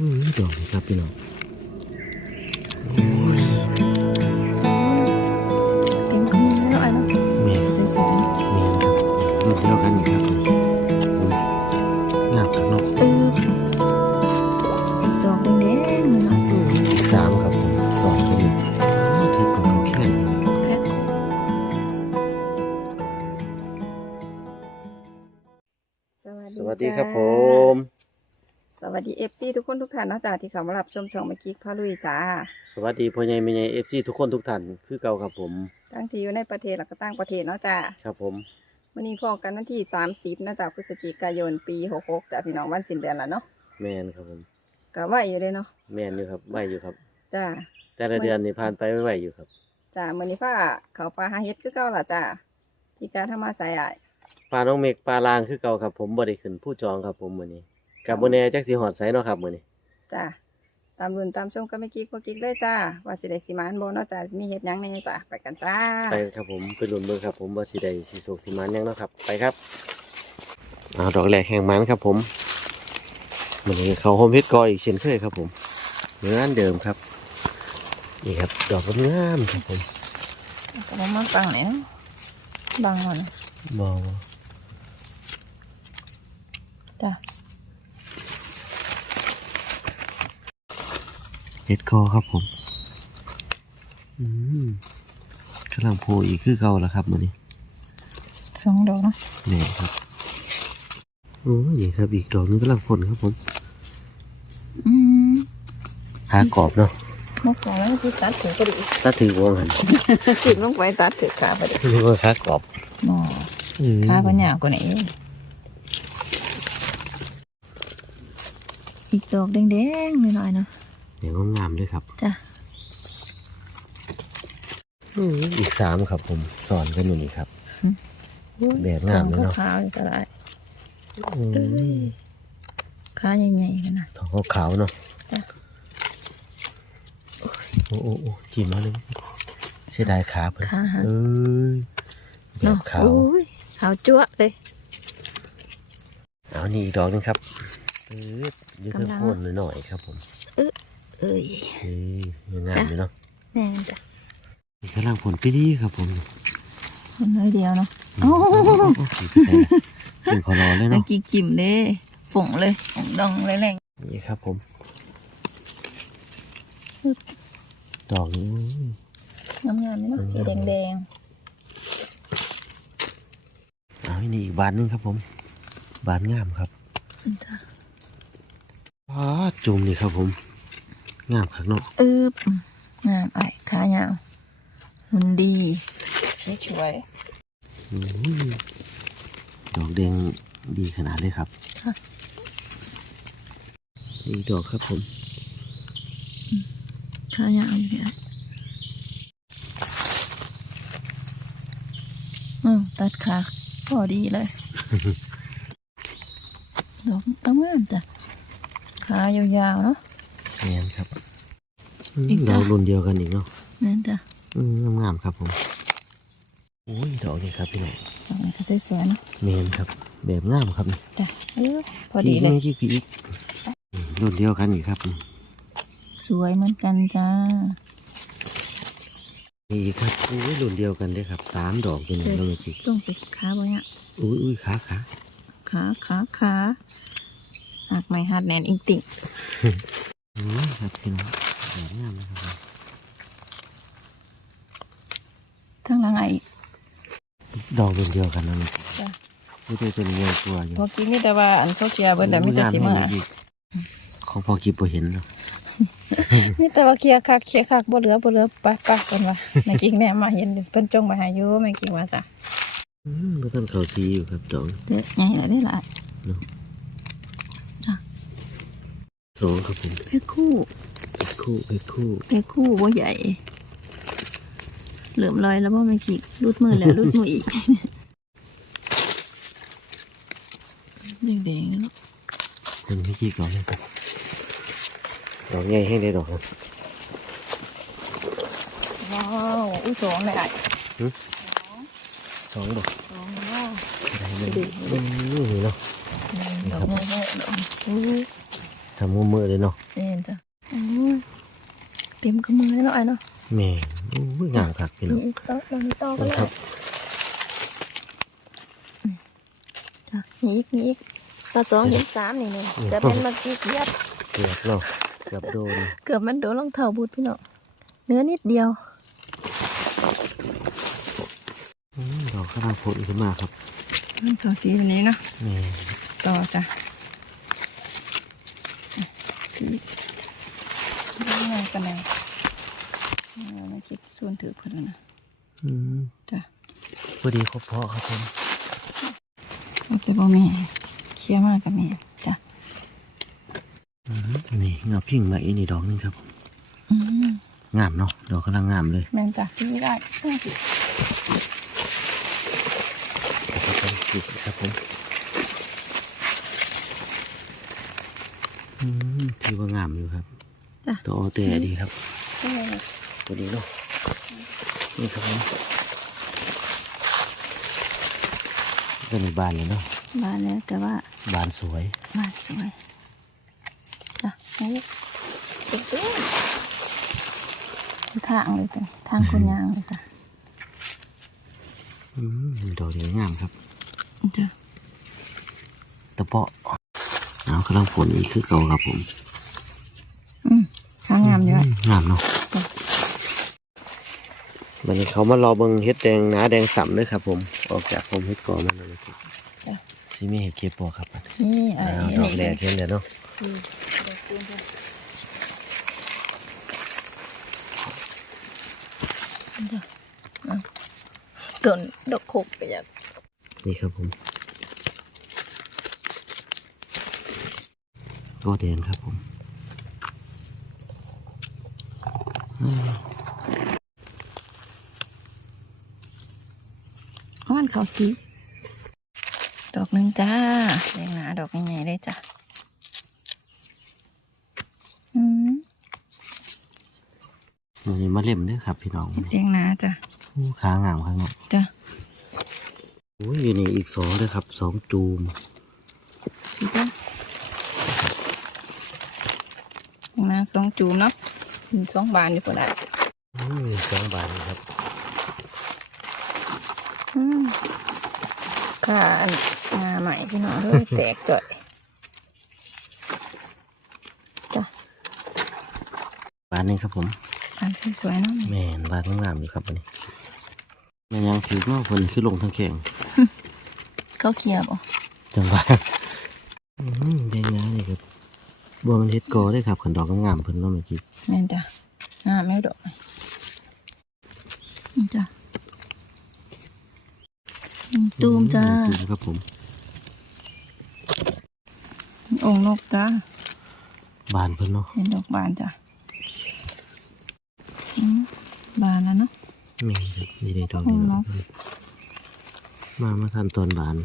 อืมดอกนี้ครับพี่น้องเต็มขึ้นแล้วไอ้เนาะแม่นสวยแม่ครับรุ่นเดียวกันนี่ครับงามครับเนาะๆเออดอกแดงๆเนาะสามครับสองตัวนี้อ้าวเทปกับเขาแค่นี้แพ็คสวัสดีครับผม วัสดีเอฟซีทุกคนทุกท่านเนาะจ้าที่เข้ามารับชมช่องเมื่อกี้พ่อลุยจ้า สวัสดีพ่อใหญ่แม่ใหญ่เอฟซีทุกคนทุกท่านคือเก่าครับผม ทั้งที่อยู่ในประเทศและก็ต่างประเทศเนาะจ้าครับผมวันนี้พอกันวันที่30นะจ้าพฤศจิกายนปี66จ้าพี่น้องวันสิ้นเดือนแล้วเนาะแมนครับผมก็ว่าอยู่เลยเนาะแมนอยู่ครับไหวอยู่ครับจ้าแต่ละเดือนนี่ผ่านไปไม่ไหวอยู่ครับจ้ามื้อนี้ฟ้าเขาปลาหาเฮ็ดคือเก่าล่ะจ้าพี่การทำมาใส่อ้ายปลาน้องเมกปลาลางคือเก่าครับ ผมบ่ได้ขึ้นผู้จองครับผมมื้อนี้ กับบ่แน่จักสิฮอดไสเนาะครับมื้อนี้จ้าตามรุ่นตามชมก็ไม่กิ๊กบ่กิ๊กเลยจ้าว่าสิได้สิมานบ่เนาะจ้าสิมีเฮ็ดหยังแหน่จ้าไปกันจ้า ไปครับผมไปลุ้นเบิ่งครับ ผมว่าสิได้สิโศกสิมันหยังเนาะครับไปครับเอาดอกแรกแห่งมันครับผมมื้อนี้เขาโฮมเฮ็ดกออีกเช่นเคยครับ ผมเหมือนเดิมครับนี่ครับ ดอกงามครับผมก็บ่มาฟังแล้วบังก่อนบ่จ้า เฮ็ดกอครับผมอืมกำลังโผล่อีกคือเก่าแล้วครับมื้อนี้สองดอกเนาะนี่ครับโอ้ยนี่ครับอีกดอกนึงกำลังผลครับผมอืมขากรอบเนาะบ่ฟังแล้วสิตัดถือก็ดีถ้าถือวงหันจิ้มลงไปตัดถือขาไปดิเรียกว่าขากรอบหมออืมขาก็ยาวกว่านี้อีกดอกแดงๆหน่อยๆเนาะ เดี๋ยวก็งามด้วยครับจ้ะอืมอีกสามครับผมสอนกันอยู่นี่ครับแบบงามเลยเนาะขาวๆนี่ก็ได้อืเอ้มยขาใหญ่ๆกันนะทองขาวๆเนาะจ้ะโอ้โอ้โอ้จิ้มมาเลยเสียดายขาเพิ่นขาหักเอ้ยแบเนาะบขาวโอ้ยขาวจั๊วะเลยเอานี่อีกดอกหนึงครับเออยืดกำลังโคนหน่อยๆครับผมเอ้ย เฮ้ยยังงามอยู่เนาะแม่นจ้ะนี่กำลังผลปีดีครับผมมันน้อยเดียวเนาะโอ้โหเป็นขอรอเลยเมื่อเนาะกี้จิ้มเด้ฝงเลยฝงดองเลยแรงนี่ครับผมดอกนี้งามๆเลยเนาะสีแดงเอาอันนี่อีกบานหนึงครับผม บานงามครับๆจ้ะว้าจุ่มนี่ครับผม งามคักเนาะเอองามไอ้ขายาวหุ่นดีสีสวยอืมดอกแดงดีขนาดเลยครับค่ะอีกดอกครับผมขายาวอยู่เนี่ยอืมตัดขาพอดีเลย ดอกตั้งงามจ้ะขายาวๆเนาะ แมนครับอืมอีกดอกดอกรุ่นเดียวกันอีกเนาะนั่นจ้ะอืมงามๆครับผมโอ้ยดอกนี้ครับพี่น้องดอกนี้ก็สวยๆเนาะแมนครับ แบบงามครับนี่จ้ะเออพอดีเลย พี่อีกพี่อีกอืมรุ่นเดียวกันอีกครับสวยเหมือนกันจ้านี่อีกครับอุ้ยรุ่นเดียวกันเด้อครับสามดอกเป็นแล้วเมื่อกี้ส่งสิขาบ่เนี่ยอุ้ยอุ้ยขาขาขาขาขาหักไม่หัดแนนอิงติ่ง อืมครับพี่น้องแบบงามนะครับทั้งหลังไอ้ดอกรุ่นเดียวกันนะเมื่อกี้จ้ะไม่ได้เป็นเงยตัวอยู่พอกินนี่แต่ว่าอันเขาเชียร์เบิดแต่ไม่แต่สิมางอีกของพอกิบพอเห็นเนาะนี่แต่ว่าเคลียร์คักเคลียร์คักบ่เหลือบ่เหลือไปไปเพิ่นว่าแม่กิ่งแม่มาเห็นเพิ่นจงไปหาอยู่แม่กิ่งว่าจ้ะอืมก็ต้นเขาซีอยู่ครับดอกเด้อใหญ่แล้วได้อล่ะ สองครับผมเพชรคู่เพชรคู่เพชรคู่เพชรคู่บ่ใหญ่ เหลื่อมลอยแล้วบ่แม่กิ่งรูดมือแล้วรูดมืออีกแดงๆแล้วเป็นพี่กี้ก่อนเลยครับดอกใหญ่ให้ได้ดอกครับว้าวอุ้ยสองเลยไอ้สองดอกสองว้าวได้เลยดีอืมนี่เนาะดอกใหญ่ๆดอกอุ้ย ทำมือมือเลยเนาะแม่นจ้ะอืมเต็มกับมือเลยเนาะไอ้เนาะแม่โอ้ยงามคักพี่น้องนี่อีกต่อเรามีต่อก็นะได้ครับจ้ะนี่อีกนี่อีกก็สองเห็นสามนี่นี่แต่เป็นเมื่อกี้เกียบเกือบเนาะเกือบโดนเกือบมันโดนรองเท้าบูทพี่น้องเนื้อนิดเดียวอืมดอกกำลังผลขึ้นมาครับมันเขาสีแบบนี้เนาะแม่ต่อจ้ะที่ยั งไงกันไหนเอามาคิดส่วนถือคนละนะอืมจ้ะพอดีครบเพาะครับผมเอาแต่บ่แม่เคลียร์มากกับแม่จ้ะอืมนี่เงาพิงมาอีกนี่ดอกหนึงครับผมอืมงามเนาะดอกกำลังงามเลยแม่นจ้ะที่ไม่ได้ต้องสิครับผมสิครับผมอืม ถือว่างามอยู่ครับจ้ะตัวโอเตดีครับต้องเลยตัวนี้เนาะนี่ครับผมก็ในบานเลยเนาะมาแล้วแต่ว่าบานสวยมาสวยจ้ะนี่สุดยอดทางเลยจ้ะทางคนยางเลยจ้ะอืมดอกนี้งามครับจ้ะตะเปาะ เอากำลังผลอีกคือเก่าครับผมอืมทางงามเยอะงามเนาะวันนี้เขามารอเบิงเฮ็ดแดงหนาแดงสัมด้วยครับ ผม ออกจากผมเฮ็ดก่อมันเลยครับจ้ะซีมีเห็ดเก็บปอกครับอันนี้นี่ไอ้อ้าวดนี่อกแรกเห็นแล้วเนาะอืมดอกคูณจ้ะจ้ะอะต้นดอกโคกไปอย่างนี่ครับผม ก็แดงครับผมอ้อนเขาสีดอกหนึ่งจ้าแดงหนาดอกใหญ่ๆเลยจ้ะอืมวันนี้มาเล่มเด้วยครับพี่น้องแดงหนาจ้ะอู้ขางามข้างนอกจ้ะโอ้ยอยู่นี่อีกสองด้วยครับสองจูม พี่จ้ะแดงหนา สองจูมเนาะมีสองบานอยู่ก็ได้อืมสองบานครับอืมค่ะอันงาใหม่พี่น้องเลยแตกจ่อยจ้ะบานหนึงครับผมอันสวยๆเนาะแม่นบานงามอยู่ครับวันนี้แมันยังถือว่าคนคือลงทั้งแข่งเขาเคลียร์บ่จังหวะอืมแดงงามนี่ครับ บัวมันเฮ็ดกอได้ครับขันดอกงามๆเพิ่นเนาะเมื่อกี้แม่นจ้ะงามแล้วดอกนี่จ้ะอืมตูมจ้าตูมครับผมองค์นกจ้าบานเพิ่นเนาะเห็นดอกบานจ้ะอืมบานแล้วเนาะมีครับนี่ได้ดอกเดียวอ๋อเนาะมามาทันตอนบาน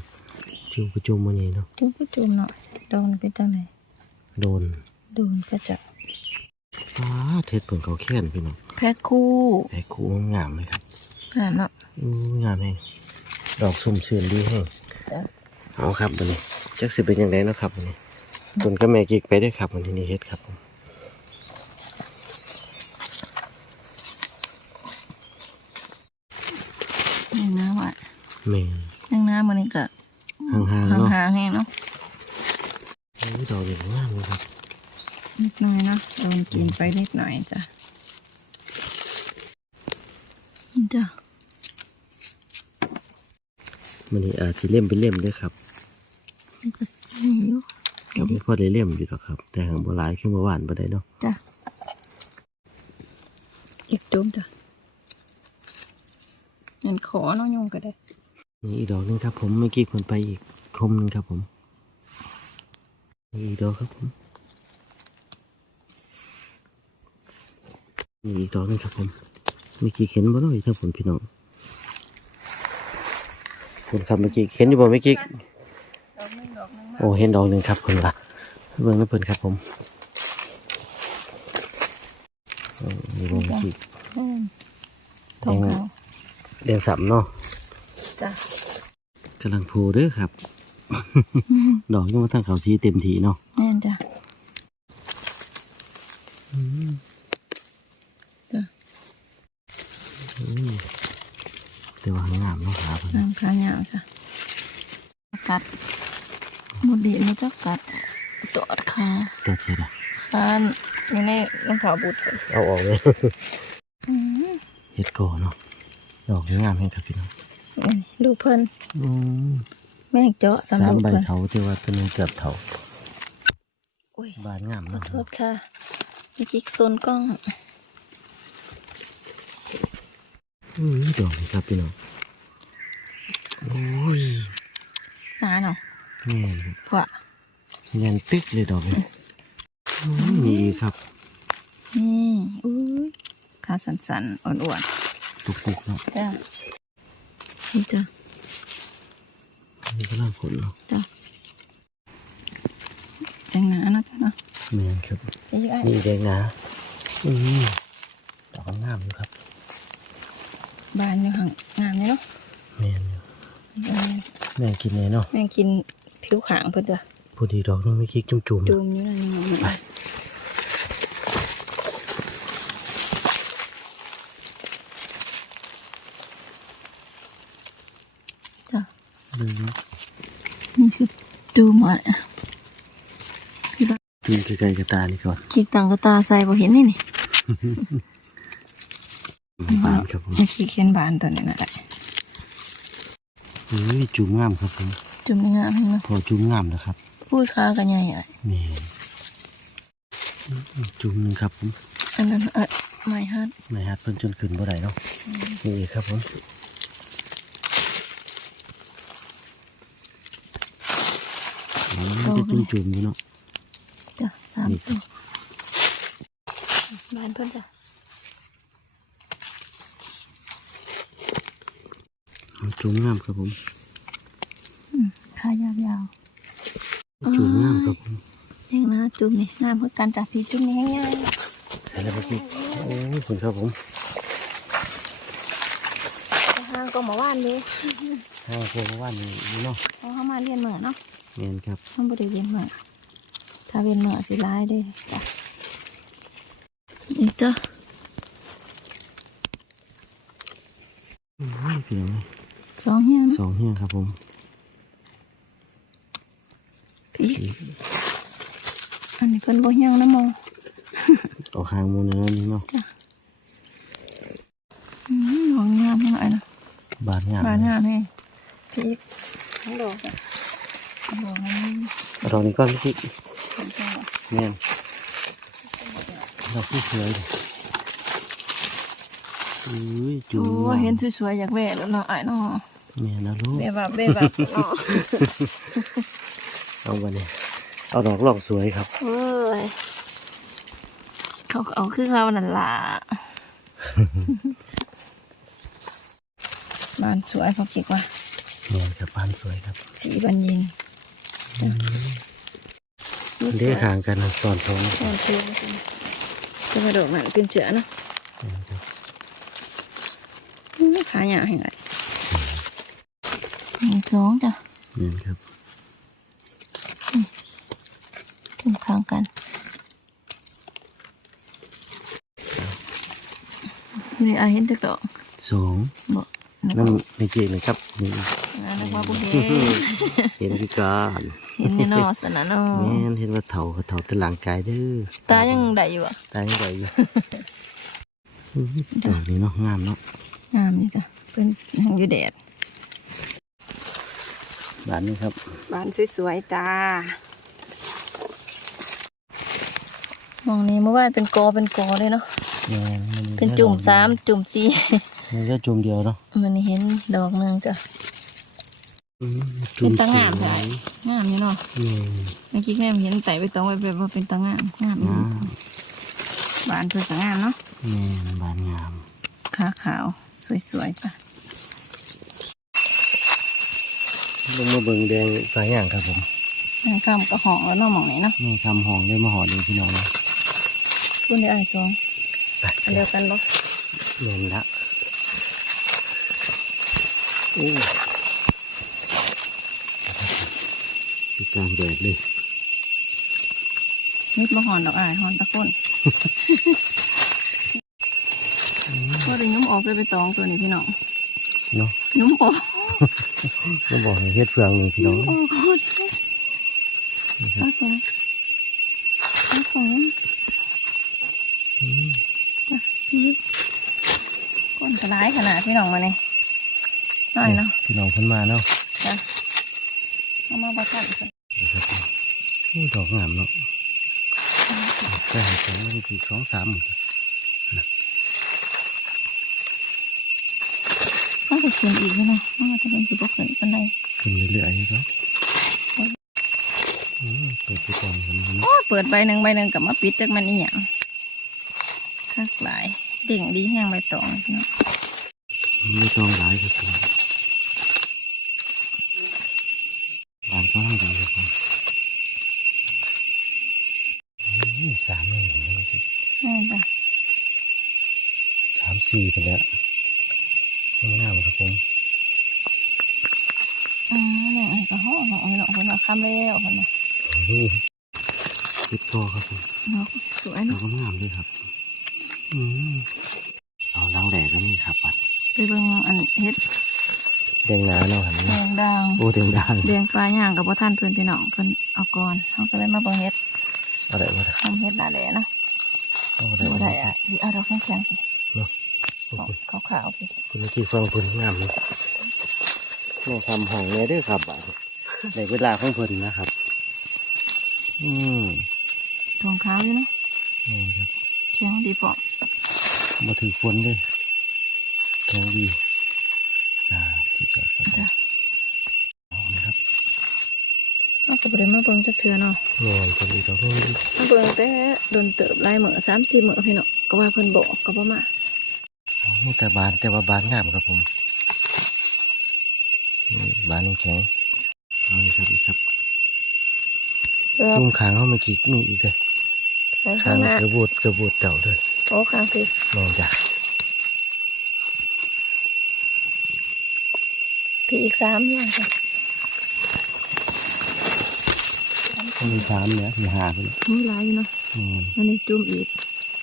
จุ่มกระจุ่มมานี่เนาะจุ๊บก็จุ่มเนาะดอกนี่เป็นจังไหน โดน โดนก็จะป้าดเฮ็ดเพิ่นเขาแค้นพี่น้องแพ็คคู่แต่คู่งามเลยครับงามเนาะอู้งามแฮงดอกสุ่มชื่นดีแฮงจ้ะเอาครับวันนี้จักสิเป็นยังไงเนาะครับวันนี้ตุนก็แม่กิกไปได้อครับวันนี้นี่เฮ็ดครับผมยังน้ำอะแม่นยังน้ำมันนี่ก็ห่างๆเนาะห่างๆให้เนาะอู้ ดอกอย่างงามเลยครับนิดหน่อยเนาะโดนกินไปนิดหน่อยจ้ะนี่จ้ะมันนี้อาจสิเล่มเป็นเล่มเด้วยครับนี่ก็นี่อยู่ก็ไม่พอได้เล่มอยู่หรอกครับ แต่หางบ่หลายขึ้นมาหวานบ่ได้เนาะจ้ะอีกจุ่มจ้ะเห็นขอเนาะโยงก็ได้นี่อีกดอกหนึงครับ ผมเมื่อกี้คนไปอีกคมหนึงครับผม นี่อีกดอกครับผมนี่อีกดอกหนึงครับผมเมื่อกี้เห็นบ่เนาะอีกครับผมพี่น้องคุณครับเมื่อกี้เห็นอยู่บ่เมื่อกี้ดอกนึงดอกนึงโอ้เห็นดอกหนึ่งครับคุณล่ะเบิ่งน้ำเพิ่นครับผมเออนี่เบิ่งเมื่อกี้อืมทองเขาเรียงสัมเนาะจ้ะกำลังพูเด้อครับ ดอกยังมาทางเขาสีเต็มทีเนาะแน่นจ้ะอืมจ้ะอืมแต่ว่างามเนาะขาเพิ่นน้ำขายาวจ้ะกัดหมดดีมันจะกัดตอดขาตัวเจ็ดอะคานอยู่ในรองเท้าบูทเอาออกเลยอืมเฮ็ดโกเนาะดอกงามแฮงครับพี่น้องนี่ลูกเพิ่นอืม แม่งเจาะสำหสารัมบใบเพิ่นเถาที่ว่าตัวนึงเกือบเถาอุ้ยบานงามขอเนาะโทษค่ะมีจิกโซนกล้องอืมดอกนี่ครับพี่น้องโอ้ยหนาเนาะแม่นเพราะเงียนตึกเลยดอกนี้อืมนี่อีกครับ นี่อุ้ยขาสันๆ อ่อนปุกๆเนาะๆจ้ะนี่จ้ะ นี่ก็น่าขนเนาะจ้ะแดงหนานะจ้ะเนาะแม่นครับอีกอันนี่แดงนะอืมดอกงามอยู่ครับ บานอยู่ห่างงามเลยเนาะแม่นอยู่อีกอันหนึ่งแม่งกินเลยเนาะแม่งกินผิวขางเพิ่นจ้ะพอดีดอกนึงไม่คิกจุ่มๆจูเนาะมอยู่นั่นนี่มัน ไป จ้ะ อืม นี่ คือจูมอะพี่บ้าจุ่มใกล้ๆกับตานี่ก่อนคลิกต่างกระตาใส่บ่เห็นนี่นี่บานครับผมนี่คลิกเขียนบานตัวนี้นั่นแหละอืมจุ่มงามครับผมจุ่มงามเห็นไหมพอจุ่มงามนะครับ พูดค้ากันใหญ่ใหญ่นี่อืมจุ่มหนึงครับผมอันนั้นเอ้ยไม่ฮัดไม่ฮัดเพิ่นจนขึ้นบ่ได้เนาะนี่อีกครับผม อ๋อมันจะจุ่มอยู่เนาะจ้ะสามตัวบานเพิ่นจ้ะจุ่มงามครับผมขายาวๆจุ่มงามครับผมเองนะจุ่มนี่งามเพื่อการจับพีจุ่มนี่ง่ายใส่แล้วเมื่อดีโอ้ยคุณครับผมห้างก็มาว่านเลยห้างพวกว่านนี่เนาะเขาเข้ามาเรียนเหมือเนาะ เงินครับเขาบริเรียนเหมือถ้าเรียนเหมือสิร้ายเด้จ้ะนี่จ้ะโอ้ยพี่น้องสองเฮียนสองเฮียครับผมพี่อันนี้เพิ่นบ่เฮียงนะโมออกข้างหมูเนื้อนี่เนาะอืมหวงงามหน่อยนะบานงามบานงามแน่พี่ทั้งดอกอะทั้งดอก นี้เอาดอกนี้ก่อนพี่เป็นจังหวะเงี้ยดอกที่สวยเลยอุ้ยจุ่มโอ้เห็นสวยๆอยากแวะแล้วเนาะไอ้เนาะแม่นะลูกเบแบบเบแบบเนาะเอาวันนี้เอาดอกหลอกสวยครับเอ้ยเขาก็เอาคือเขานั่นล่ะบ้านสวยเขาคิดว่าแม่ครับบานสวยครับ สีบันยิน เลี้ยขางกันนะสอนสองสอนเชื่อจะกระโดดมันเป็นเชือนะแม่นครับอื้อขาหยาให้ไงมีสองจ้ะแม่นครับถึงข้างกันนี่อาเห็นแตะดอกสองบอกนะนั่นไม่เจเลยครับนี่นึกว่าบุเห็นเห็นพิการ เห็นแน่นอนสนะเนาะแม่นเห็นว่าเถาเขาเถาแตหลังกายเด้อตายังได้อยู่อะตายังไหวอยู่ดอกนี้เนาะงามเนาะงามนี่จ้ะเป็นแห่งอยู่แดดบานนี้ครับบ้านสวยๆจ้ามองนี้เมื่อวานเป็นกอเป็นกอเลยเนาะแม่นมันเป็นจุ่มสามจุ่มสี่มันก็จุ่มเดียวเนาะมันเห็นดอกหนึ่งจ้ะอืม เป็นตางามสใช่วยงามอยู่เนาะแม่นเมื่อกี้แม่เห็นแต่ไปตองไปแบบว่าเป็นตางามงามอยู่งามบ้านเพื่อตางามเนาะแม่นบานงามขาขาวสวยๆจ้ะลงมาเบิ่งแดงสายอย่างครับผมแม่งคำกระหองแล้วเนาะหมองไหนเนาะแม่คำหองได้มาหอดีพี่น้องนะคุณได้อ่านสองไปอันเดียวกันบ่แม่นละโอ้ พิการแดดเลยนิดมาหอนดอกอายหอนตะก้นก็ได้ยุ้มออกไปไปตองตัวนี้พี่น้องเนาะยุ้มออกก็บอกให้เฮ็ดเฟืองนี่พี่น้องโอ้โหเอาสิเอาของอืมก้นกระไรขนาดพี่น้องมาเนี่ยน้อยเนาะพี่น้องเพิ่นมาเนาะจ้ะเอามาประกันนะครับโอ้ดอกงามเนาะไปหาสองมันกี่สองสามหมดต้องไปกินอีกใช่ไหมต้องมาจะเป็นสิบกขึ้นปันใดขึ้นเรื่อยๆครับอืมเปิดไปก่อนเห็นไหมเนาะโอ้ยเปิดใบหนึ่งใบหนึ่งกลับมาปิดจากมันนี่อย่างคักหลาย เด่งดีแห้งใบตองพี่น้องไม่ต้องหลายครับพี่น้องบานก็ต้อง ดีครับผมอืมสามเลยเห็นไหมสินี่จ้ะสามสี่ไปแล้วงามครับผมอืมเนี่ยไอ้ก็ห่อห่อเนาะคนละคำแล้วคนละติดคอครับผมเนาะสวยดอเนาะกงามเลยครับอืมเอาล้างแดดก็มีครับปัดไปเบิ่งอันเฮ็ดแดงหนาเนาะหันแดเนาะงด่างโอ้แดงด่างแดงปลาย่างกับพ่ท่านเพื่อนพี่น้องเพิ่นเอาก่อนเขาก็เลยมาเบิ่งเฮ็ด อะไรวะทำเฮ็ดหน้าแหล่เนาะเอาอะไรดูวะได้อะพี่เอาดอกแข็งๆสิเนาะขาวขาวๆสิคุณเมื่อกี้ฟังคุณงามเลยแม่ทำห้องเนี่ยเด้วยครับบัดในเวลาของเพิ่นนะครับ อืมทองขาวอยู่เนาะนี่ครับแข็งดีปอมาถือฝนเลยแข็งดี อ่าสุดยอดครับ จ้ะ เอานะครับ เอา ก็บ่ได้มาเบิ่งจักเทื่อเนาะแม่นคนอีกแล้วนี่มาเบิ่งแต่โดนเติบหลายมื้อ3-4มื้อพี่เน้องก็ว่าเพิ่นบอกก็บ่มาเอามีแต่บานแต่ว่าบานงามครับผมนี่บานแข็งเอานี่ครับอีกครับเออมุมขางเขาเมื่อกี้มีอีกเลยข้าขางงหน้ากระบูดกระบูดเก่าเลยโอ้ข้างพี่นอนจ้ะพี่อีก3อย่างจ้ะ มันมีสามเนี่ยมีห้าไปแล้วมีหลายอยู่เนาะอืมอันนี้จุ่มอีก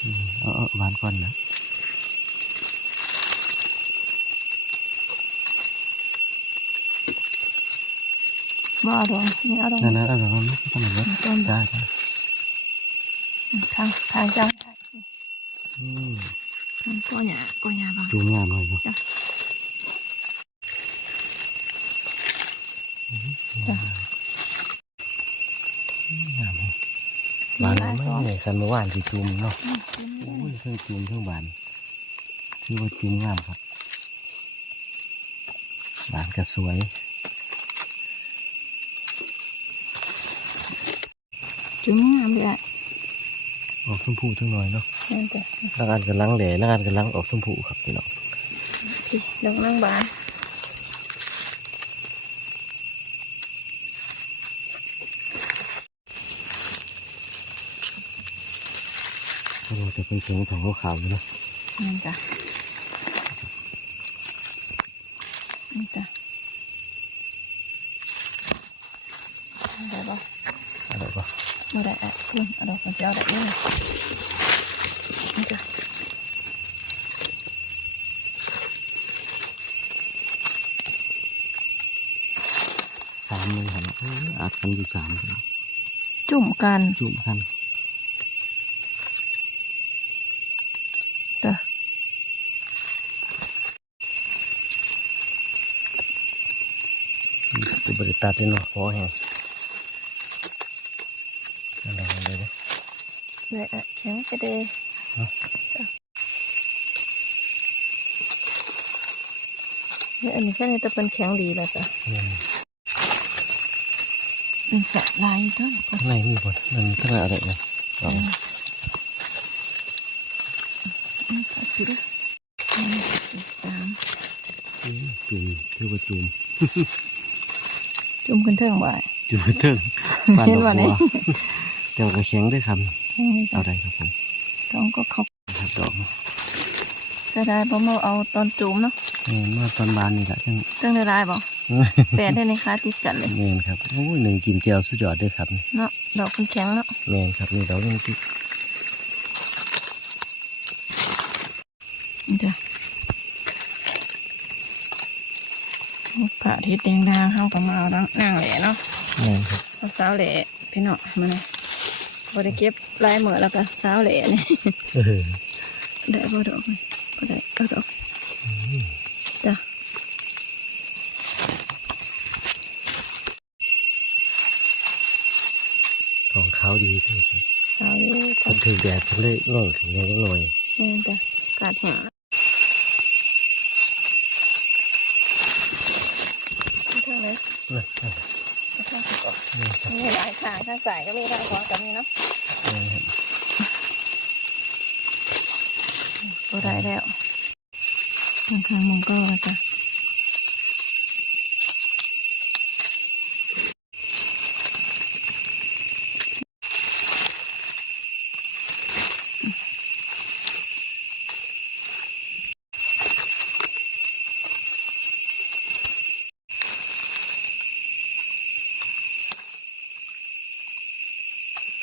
อืมเอาเอาบานก่อนนะบ่เอาดอกนี่เอาดอกนั่นนั่นเอาลองนะทำไมเนี่ยต้นได้จ้ะทางทางจังอืมมันก็หยาก็หยาบ้างจูงงามหน่อยเนาะ จ้ะ อืม จ้ะ งามเลยบาน ไม่ใหญ่คันเมื่อวานที่จูมเนาะอืมโอ้ยเครื่องจูมเครื่องบานชื่อว่าจูมงามครับบานก็สวยจุ่มงามเลยอะออกชมพูทั้งหน่อยเนาะนั่นจ้ะล้างอันกันล้างแหล่ล้างอันกันล้างออกชมพูครับพี่น้องพี่ดอกนางบาน เราจะเป็นเสียงของขาวๆอยู่เนาะนั่นจ้ะนี่จ้ะได้ปะอะไรก็ไม่ได้อะคุณเอาดอกมันจะเอาดอกนี้นี่จ้ะสามเลยครับเอออัดกันอยู่สามครับจุ่มกัน จุ่มกัน จ้ะ จะ บริตัดเลยเนาะพอแห้งอะไรกันเลยเนาะได้อะแข็งจะได้เนาะจ้ะเนี่ยอันนี้แค่นี้แต่เป็นแข็งดีแล้วจ้ะอืมเป็นสะลายต้นก็ข้างในมีบดมันขนาดอะไรเนี่ยลองอืมเอาสิเด้ออืมอีกสามอืมจุ่มคือว่าจุ่ม จุ่มขึ้นเทิงบ่ายจุ่มเทิงปานเห็ดนอกบ่เนี่บัยวเดี๋ยวก็แข็งด้วยครับนี่จ้ะเอาได้ครับผมต้องก็เขาครับดอกเนาะจะได้บ่มาเอาตอนจุ่มเนาะนี่เมื่อตอนบานนี่แหละจังจังได้ได้บ่แแปดได้ในค้าติดกันเลยแมนครับโอ้ยหนึ่งกิมเจียวสุดยอดเด้วยครับเนาะดอกแข็งๆเนาะแมนครับนี่ดอกนึงที่นี่จ้ะ พระอาทิตย์แดงดางเข้ากับมาเอาดังนางแหล่เนาะแมนครับเอาสาวแหล่พี่เนาะมาเลยบริเก็บลายเหมือแล้วก็สาวแหล่นี่ เออได้บ่ดอกเลยบ่ได้เอาดอกจ้ะทองขาวดีที่สาวอยู่ผจ้ะมถือแดดผมเลยง่องถึงแดดจังหน่อย นี่จ้ะกาดแห้งเท่าไหร่ นะ เท่าสิบออก แม่น ครับมีหลายขางข้างใส่ก็มีหลายขวากับมีเนาะแม่นครับก็ได้แล้วข้างข้างๆมองก็จ้ะ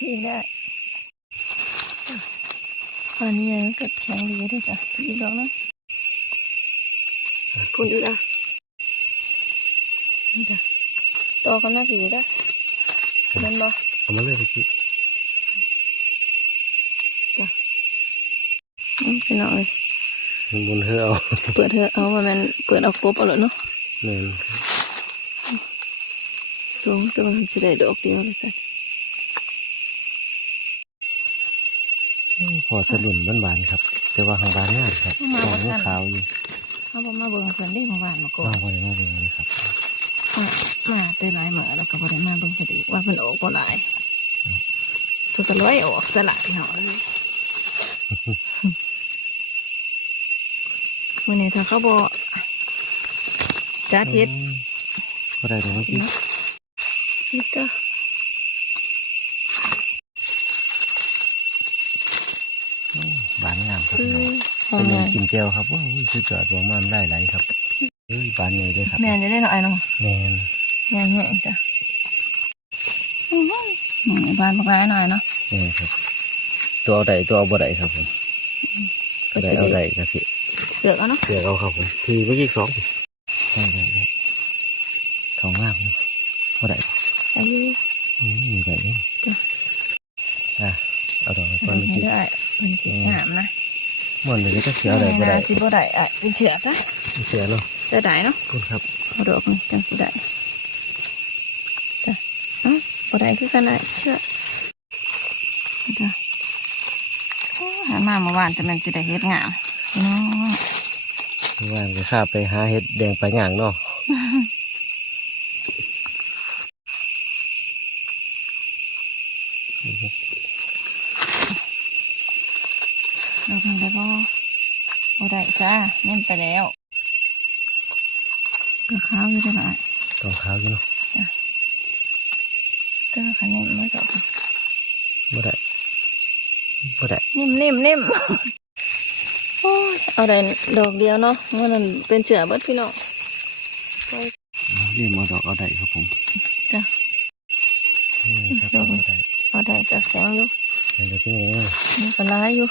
พี่ได้ตอนนี้ยังเกิดแข็งดี ด้วยจ้ะพี่ดอกนะคุณดูอะนี่จ้ะต่อกันหน้าผีได้มันบ่เอามาเลยพี่อืมเป็นหน่อยมันบนเฮือเอาเปิดเถอะเอาว่ามันเปิดเอากบเอาเลยเนาะแมนสูงแต่ว่ามันจะได้ดอกเดียวเลยจ้ะพอสะดุนบานๆครับ แต่ว่าทางบ้านงานครับทองยังขาวอยู่เขาบอกมาเบิ่งเพิ่นได้เมื่อวานมาก่อว่านบ่ได้มาเบิ่งเลยครับมามาแต่หลายเหมือแล้วก็บ่ได้มาเบิ่งพอดีว่าเพิ่นออกบ่หลายเพิ่นก็ร้อยออกสละพี่น้องเลยมื่อนี้ถ้าเขาบอกจ้าทิศก็ได้ตรงนี้นี่ก็บานงาม ครับคือพี่น้องขอเป็งนหแม่นึ่งกินเจลครับว้าวสุดยอดว่ามันได้ไหลายครับเอ้ยบานใหญ่เลยครับแม่จะได้หน่อยเนาะแมนแม่แห้งจ้ะอื้อหือหมู่ในบ้านพวกร้ายหน่อยเนาะแม่นครับ ตัวเอาได้ตัวเอาบ่ได้ครับผมก็ได้เอาได้ก็สิเลือกเอาเนาะเดี๋ยวเอาครับผมทีเมื่อกี้สองได้ได้ได้ของงามเนอะบ่ได้อายุอืมมีได้เลยจ้ะอะเอาดอกไปก่อนไม่เมื่อกี้ได้เป็นสีงามนะ มันเลยก็เสียเอาได้บ่นาได้สิบ่ได้อะเป็นเฉือซะเสียเนาะจะได้เนาะคุณครับเอาดอกนี่จังสิได้จ้ะเอ้าบ่ได้คือกันได้เชื่อจ้ะโอ้หามาเมื่อวานแต่มันสิได้เฮ็ดงามพี่น้องว่างก็ข้าไปหาเห็ดแดงไปลาย่างเนาะ เราทำได้ก็โอ้ได้ จ้าเน่นไปแล้วก็ข้าวอยู่ได้หน่อยต้องขาวอยู่เนาะก็ขันนิ่มไม่ตกบ่ได้บ่ได้นิ่มนิ่มนิ่มโอ้ยเอาได้ดอกเดียวเนาะเมื่อนั้นเป็นเสือเบิดพี่น้องเรียมเอาดอกเอาได้ครับผมจ้ะนี่ครับเอาได้เอาได้จะแข็งอยู่เดี๋ยวเป็นยังไงนี่ก็ร้ายอยู่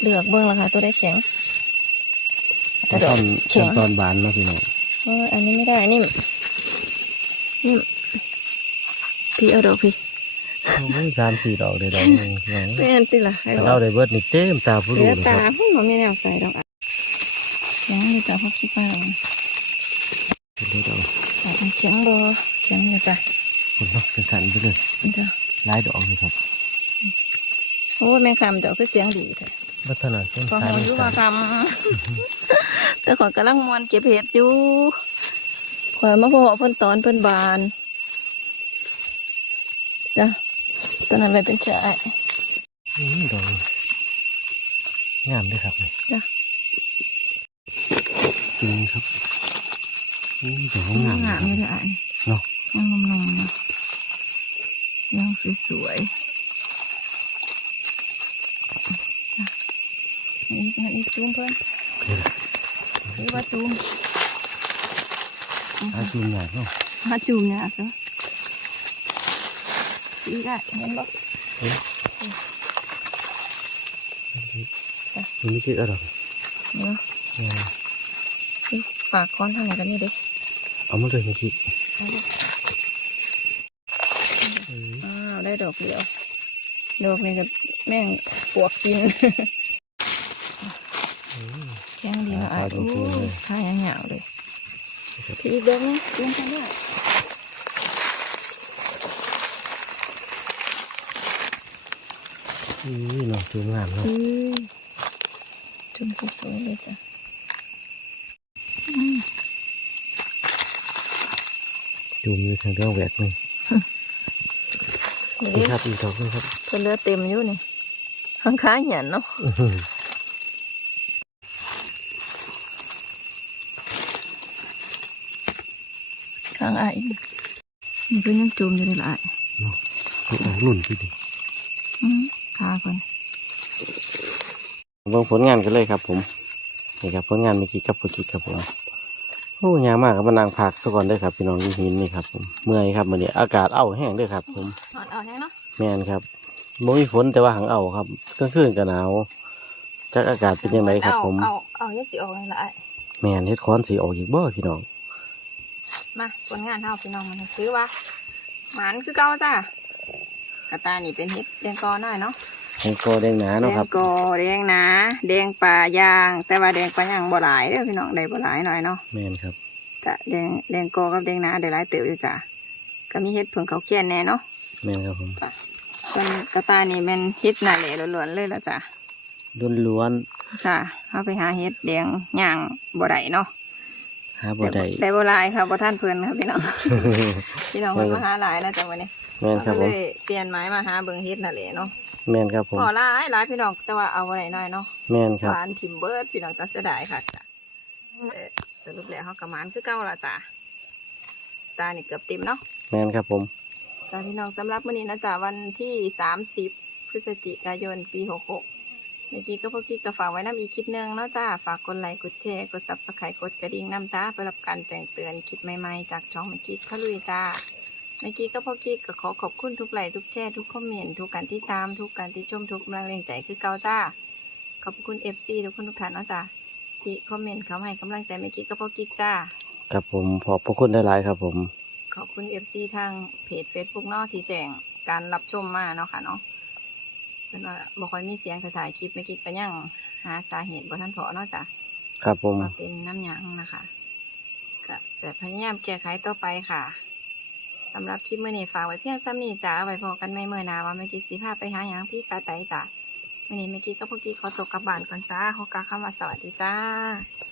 เลือกเบื้องราคาตัวได้แข็ง แต่ขั้นดตออกนแข็ขั้งนตอนบานเนาะพี่น้องเอออันนี้ไม่ได้นิ่มนิ่มพี่เอาดอกพี่โอ้ยสามสี่ดอกเลยดอกหนึงพี่น้องไม่อันติล่ะให้ถ้าดเราอกได้เบิดนี่เต็มตาผู้เหดูลือนะตาครับพุ่นผมไม่แนวใส่ดอกอะยังไม่จับพวกคิดว่าเราเป็นได้ดอกแต่มันเขียงบ่เขียงอยู่จ้ะคนเนาะเป็นสันไปเลยจ้ะหลายดอกเลยครับโอ้ยแม่คำเดี๋ยวคือเสียงดี แท้พัฒนาเส้นพอสายหออยู่ว่าคำแต่ขอยกำลังมวนเก็บเห็ดอยู่ขอยมาพอเพิ่นตอนเพิ่นบานจ้ะตอนนั้นไปเป็นเชื้อไออืมดอกงามด้วยครับนี่จ้ะจริงครับอืมดอกงามงามไม่ได้ไอเนาะยังนมๆนะยังสวยๆจ้ะ นี่นี่อีกจูมเพิ่นหรือว่าจูมอาจูมหยาดเนาะมาจูมเนี่ยอะก็อีกอะเห็นบ่มันไม่คิดอะไรหรอกเนาะเออฝากค้อนทางไหนกันนี่เด้เอามาเลยไม่คิดเอาบ่อ้าวได้ดอกเดียว ดอกนี้กับแม่งปวกกิน แข็งดีนะอะโอ้ยข้ายังเหงาเลยพี่อีกดอกนึงเลี้ยงกันได้นี่เนาะจูมงามเนาะอือจุ่มสวยๆเลยจ้ะอืมจูมอยู่ทางเรื่องแหวกหนึ่งเดี๋ยวนี่นี้ครับอีกดอกหนึงครับเพิ่นเลือดเต็มอยู่นี่ข้างค้าเหียนเนาะ อื้อหือ ข้างอ้ายนี่มันเป็นยังจุ่มอยู่เลยล่ะอ้ายเนาะนี่เอาหลุ่นพี่ดิอืมขาเพิ่นเบิ่งผลงานกันเลยครับ ผมนี่ครับผลงานเมื่อกี้กับผู้กิจครับผมโอ้ยางมากครับมานางพักซะก่อนเด้อครับพี่น้องอยี่หินนี่ครับผมเมื่อยครับมื้อนี้อากาศเอ้าแห้งเด้อครับ ผมถอดเอาแห้งเนาะแม่นครับบ่มีฝนแต่ว่าหังเอาครับกลางคืนก็หนาวจักอากาศเป็นยังไงครับ ผมเอาเอาเอายังสิออกเลยล่ะอ้ายแม่นเฮ็ดคอนสีออกอีกบ่พี่น้อง มาผลงานเฮาพี่น้องมันซื้อว่าหมานคือเก่าจ้ะกระตานี่เป็นเฮ็ดแดงกอหน่อยเนาะให้กอแดงหนาแดเนาะงครับกอแดงหนาแดงปลายาง แต่ว่าแดงปลายางบ่หลายเด้อพี่น้องได้บ่หลายหน่อยเนาะแม่นครับกะแดงแดงกอกับแดงหนาได้หลายเติบอยู่จ้ะก็มีเฮ็ดเพิ่งเขาเคียนแน่เนาะแม่นครับผมส่วนกระตายนี่แม่นเฮ็ดหน้าแหล่ล้วนๆเลยละจ้ะล้วนล้วนค่ะเอาไปหาเฮ็ดแดงย่างบ่ได้เนาะๆ หาบ่ได้ได้บ่หลายค่ะบ่ท่านเพิ่นค่ะพี่น้อง พี่น้องเพิ่นมาหาหลายนะจ้ะวันนี้แม่นครับก็ผเลมยเปลี่ยนไม้มาหาเบิ่งเฮ็ดหน้าแหล่เนาะแม่นครับผมพอหลายหลายพี่น้องแต่ว่าเอาบ่ได้น้อยเนาะแม่นครับหวานทิมเบิร์ดพี่น้องตัดเสียดายค่ะจ้ะเอ่อสรุปแล้วเขากระมานคือเก่าละจ้ะตานี่เกือบเต็มเนาะแม่นครับผมจ้าพี่น้องสำหรับวันนี้นะจ้ะวันที่สามสิบพฤศจิกายนปีหกหก เมื่อกี้ก็พวกกี้ก็ฝากไว้น้ำอีกคลิปหนึงเนาะจ้า ฝากกดไลค์ กดแชร์ กดซับสไครต์กดกระดิ่งน้ำจ้าเพื่อรับการแจ้งเตือนคลิปใหม่ๆ จากช่องเมื่อกี้ก็ลุยจ้าเมื่อกี้ก็พวกกี้ก็ขอขอบคุณทุกไลค์ทุกแชร์ทุกคอมเมนต์ทุกการที่ตามทุกการที่ชมทุกกำลังแรงใจคือเก่าจ้า ขอบคุณเอฟซีทุกคนทุกท่านเนาะจ้ะที่คอมเมนต์เขามาให้กำลังใจเมื่อกี้ก็พอกิ๊กจ้า ครับผมขอบพระคุณหลายๆครับผม ขอบคุณเอฟซีทางเพจ Facebook เนาะที่แจ้งการรับชมมาเนาะค่ะเนาะ เป็นว่าบ่ค่อยมีเสียงถ่ายคลิปเมื่อกี้ก็ยังหาสาเหตุบ่ทันพอเนาะจ้ะครับผมว่าเป็นน้ำหยังนะคะก็จะพยายามแก้ไขต่อไปค่ะสำหรับคลิปมื้อนี้ฝากไว้เพียงซ้ำนี้จ้าเอาไว้พอกันไม่เมื่อหนาว่าเมื่อกี้สิพาไปหาหยังพี่กาไตจ้ะมื้อนี้เมื่อกี้ก็พวกกี้ขอตัวกลับบ้านก่อนจ้าขอกล่าวคำว่าสวัสดีจ้า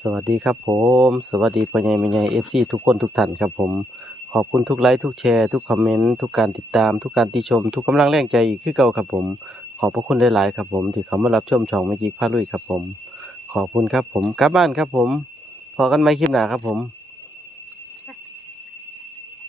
สวัสดีครับผม สวัสดีพ่อใหญ่แม่ใหญ่เอฟซีทุกคนทุกท่านครับผมขอบคุณทุกไลค์ทุกแชร์ทุกคอมเมนต์ทุกการติดตามทุกการติชม ทุกกำลังแรงใจอีกคือเก่าครับผม ขอบพระคุณได้หลายครับผมที่เขามารับชมช่องเมจิกพาลุยครับผม ขอบคุณครับผมกลับบ้านครับผมพอกันไหมคลิปหน้าครับผม